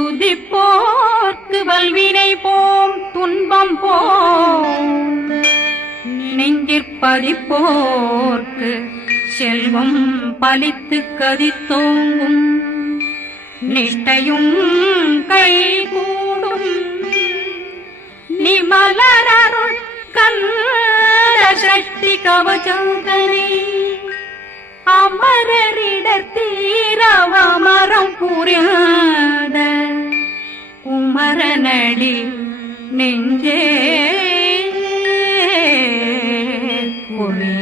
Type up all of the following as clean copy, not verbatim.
துதிப்போர்க்கு வல்வினை போம் துன்பம் போம் நெஞ்சிற்பதிப்போர்க்கு செல்வம் பலித்து கதித்தோங்கும் நிஷ்டையும் கைகூடும் நிமலரருள் கந்த சக்தி கவசந்தனை அமரரிடத்தீரவமரம் புரியாத குமரனடி நெஞ்சே குழி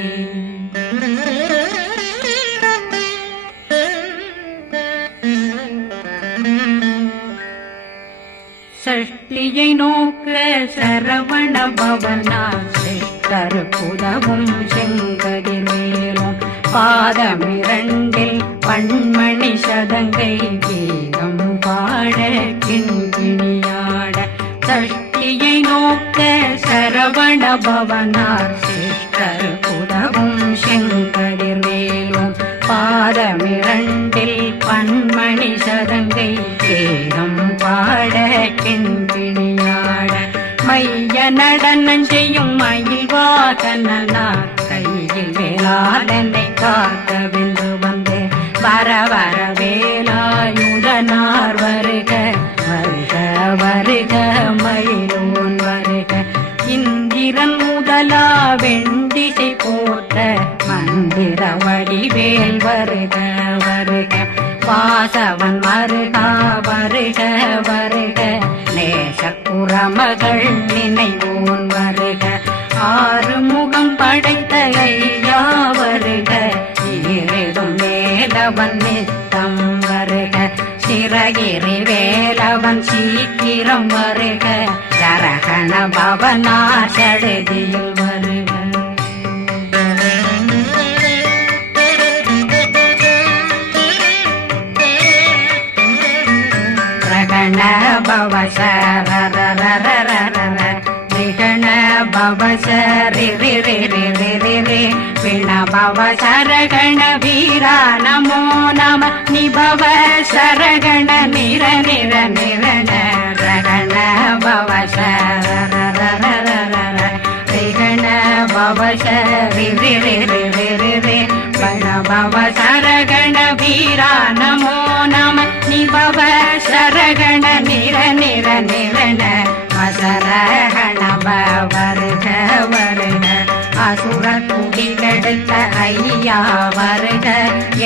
சஷ்டியை நோக்க சரவண பவனா சிஷ்டர் புதவும் செங்கதிர் மேலும் பாதமிரண்டில் பண்மணி சதங்கை கீதம் பாட கிண்கிணியாட சஷ்டியை நோக்க சரவண பவனா சிஷ்டர் புதவும் செங்கதிர் மேலும் பாதமிரண்டில் பண்மணி சதங்கை கீதம் பாட கிண்கிணியாட மைய நடனம் செய்யும் மயில் வாகனார் கையில் வேளாளனை காக்க வென்று வந்து வர வர வேலாயுதனார் வருக வருக வருக மயிலோன் வருக இந்திரன் முதலா வெண்டிசை போட்ட மந்திர வடிவேல் வருக வருக வாசவன் வருகா வருக வருக நேசக்குறமகள் நினைவோன் வருக ஆறுமுகம் படைத்த ஐயா வருக ஈரிடும் வேலவன் நித்தம் வருக சிறகிரி வேலவன் சீக்கிரம் வருக சரகண பவனா சடுதியில் வருக பவ சரண பவ சரி பிண பவ சரகண வீரா நமோ நம நிபவ சரகண நிர நிர நிரண ரகண பவ சரண பவ சரி பண பவ சரகண வீரா நமோ நம நிபவ சரகண நிர நிர நிரண மசரகண வருக வருக அசுர குடிகெடுத்த ஐயா வருக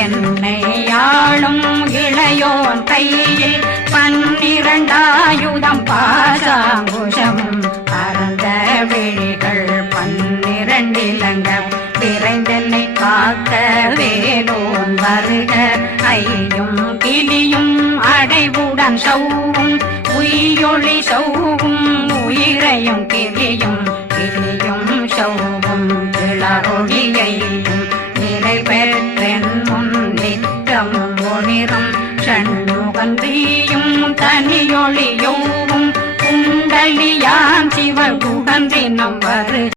என்னை ஆளும் இளையோன் கையில் 12 பாசாங்குஷமும் பரந்த விழிகள் 12 இலங்கம் விரைந்தென்னை காக்க வேலோன் வருக ஐயும் கிளியும் அடைவுடன் சௌவும் உயிரொளி சௌவும் உயிரையும் கிளியும் கிளியும் சௌவும் இளரொளியையும் நிலை பெற்றென் முன் நித்தம் ஒளிரும் சண்முகந்தியும் தனியொளியோவும் குண்டலியான் சிவ குகந்தினம் வரு